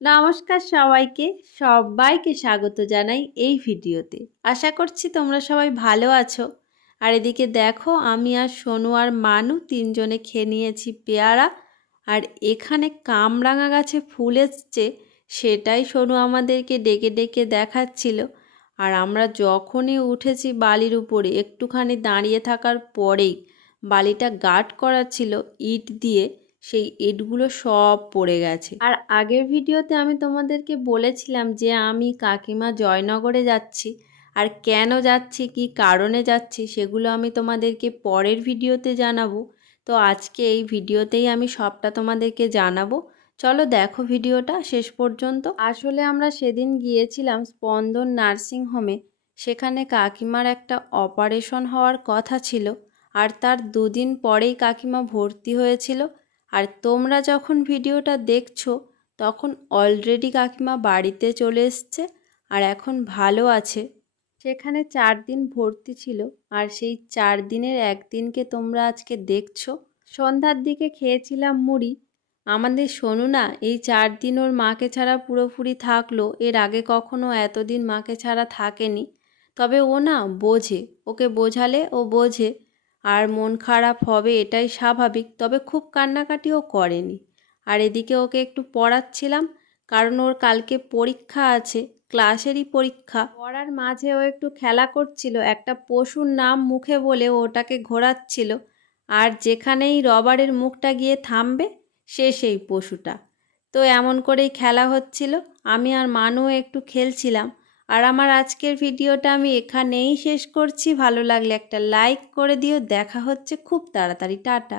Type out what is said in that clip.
নমস্কার সবাইকে। সবাইকে স্বাগত জানাই এই ভিডিওতে। আশা করছি তোমরা সবাই ভালো আছো। আর এদিকে দেখো আমি আর সোনু আর মানু তিনজনে খেয়ে নিয়েছি পেয়ারা। আর এখানে কামরাঙা গাছে ফুল এসছে, সেটাই সোনু আমাদেরকে ডেকে ডেকে দেখাচ্ছিল। আর আমরা যখনই উঠেছি বালির উপরে, একটুখানি দাঁড়িয়ে থাকার পরেই বালিটা গার্ড করা ছিল ইট দিয়ে, সেই ইটগুলো সব পড়ে গেছে। আর আগের ভিডিওতে আমি তোমাদেরকে বলেছিলাম যে আমি কাকিমা জয়নগরে যাচ্ছি, আর কেন যাচ্ছি কী কারণে যাচ্ছি সেগুলো আমি তোমাদেরকে পরের ভিডিওতে জানাবো। তো আজকে এই ভিডিওতেই আমি সবটা তোমাদেরকে জানাবো। চলো দেখো ভিডিওটা শেষ পর্যন্ত। আসলে আমরা সেদিন গিয়েছিলাম স্পন্দন নার্সিং হোমে। সেখানে কাকিমার একটা অপারেশন হওয়ার কথা ছিল, আর তার দুদিন পরেই কাকিমা ভর্তি হয়েছিল। আর তোমরা যখন ভিডিওটা দেখছো তখন অলরেডি কাকিমা বাড়িতে চলে এসছে আর এখন ভালো আছে। সেখানে 4 দিন ভর্তি ছিল, আর সেই 4 দিনের একদিনকে তোমরা আজকে দেখছো। সন্ধ্যার দিকে খেয়েছিলাম মুড়ি। আমাদের সোনু না এই 4 দিন ওর মাকে ছাড়া পুরোপুরি থাকলো, এর আগে কখনো এতদিন মাকে ছাড়া থাকেনি। তবে ও না বোঝে, ওকে বোঝালে ও বোঝে, আর মন খারাপ হবে এটাই স্বাভাবিক। তবে খুব কান্নাকাটিও করেনি। আর এদিকে ওকে একটু পড়াচ্ছিলাম, কারণ ওর কালকে পরীক্ষা আছে, ক্লাসেরই পরীক্ষা। পড়ার মাঝে ও একটু খেলা করছিল, একটা পশুর নাম মুখে বলে ওটাকে ঘোরাচ্ছিল, আর যেখানেই রবারের মুখটা গিয়ে থামবে সে সেই পশুটা। তো এমন করেই খেলা হচ্ছিল, আমি আর মানু একটু খেলছিলাম। আর আমার আজকের ভিডিওটা আমি এখানেই শেষ করছি। ভালো লাগলে একটা লাইক করে দিও। দেখা হচ্ছে খুব তাড়াতাড়ি। টাটা।